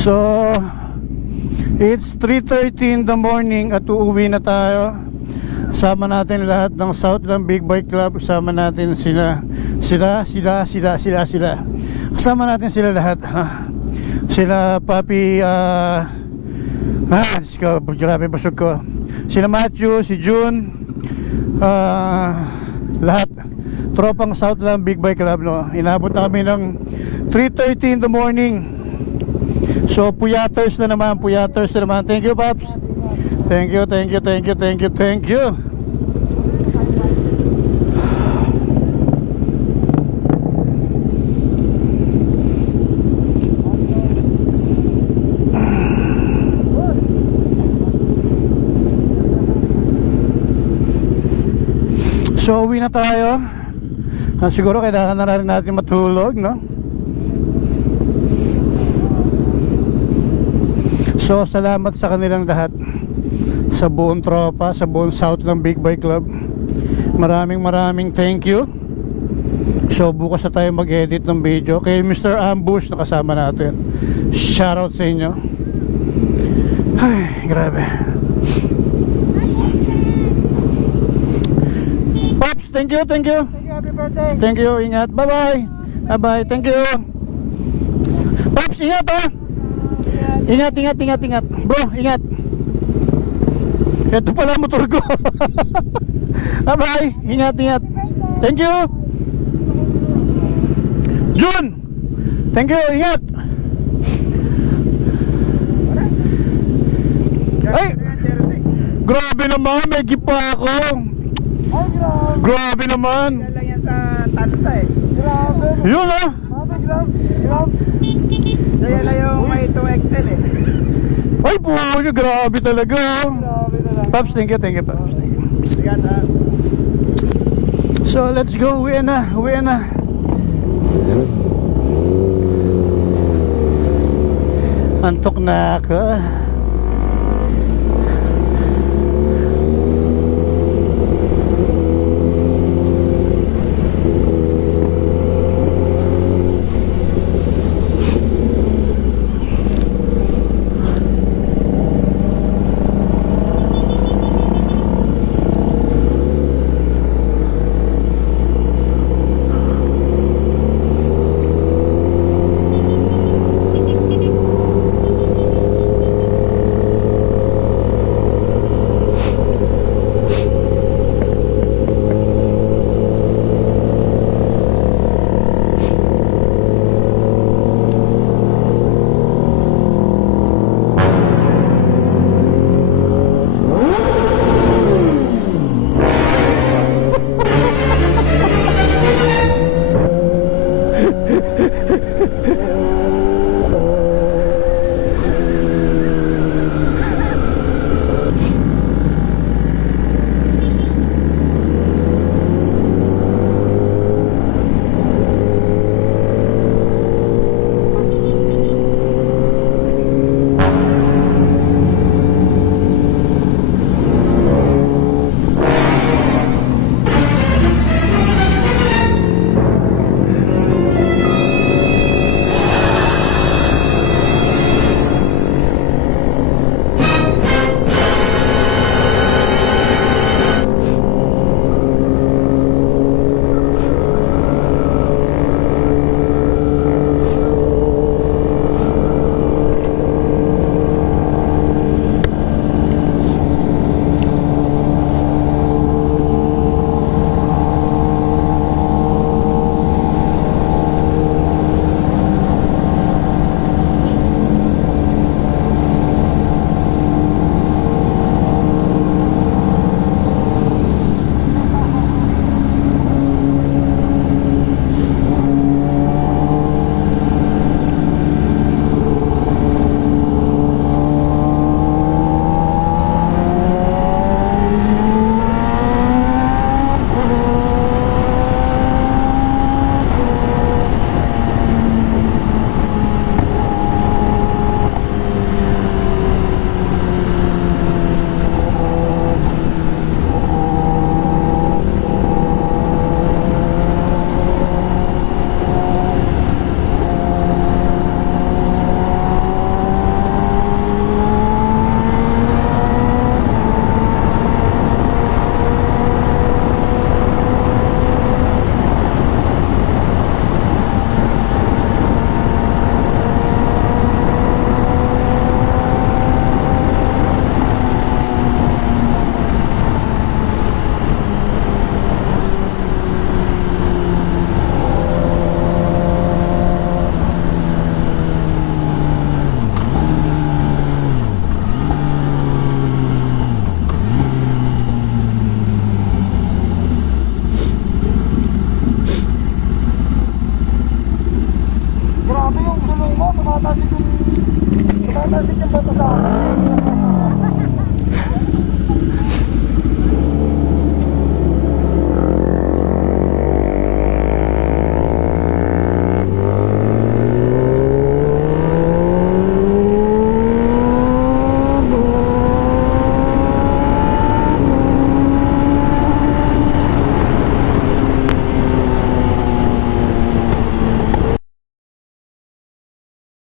So it's 3:30 in the morning at uuwi na tayo. Sama natin lahat ng Southland Big Bike Club. Sama natin sila. Kasama natin sila lahat, ha? Sila Papi, grabe basog ko. Sila Matthew, si June, lahat tropang Southland Big Bike Club, no? Inabot na kami ng 3:30 in the morning. So puyaters na naman. Thank you, Paps. Thank you. So uwi na tayo. Siguro kailangan na rin natin matulog, no? So salamat sa kanilang lahat, sa buong tropa, sa buong Southland Big Bike Club. Maraming thank you. So bukas na tayo mag-edit ng video. Kay Mr. Ambush na kasama natin, shoutout sa inyo. Ay, grabe. Pops, thank you. Happy birthday. Thank you, ingat. Bye-bye. Thank you. Pops, ingat, ha. Ingat. Bro, ingat. Ito pala motor ko. Bye-bye. Ingat. Thank you. June, thank you, ingat. Ay, grabe naman, may gift pa ako. Ay, Grabe naman. Yan lang yan sa tansa eh. Grabe. Yun, ha. Grabe. Yan lang yung may 2XL eh. Ay po, grabe talaga. Grabe talaga. Pops, thank you, Pops. Thank you. Sigat ha. So let's go, uwi na. Antok na ako. tumatalsik yung bato sa akin.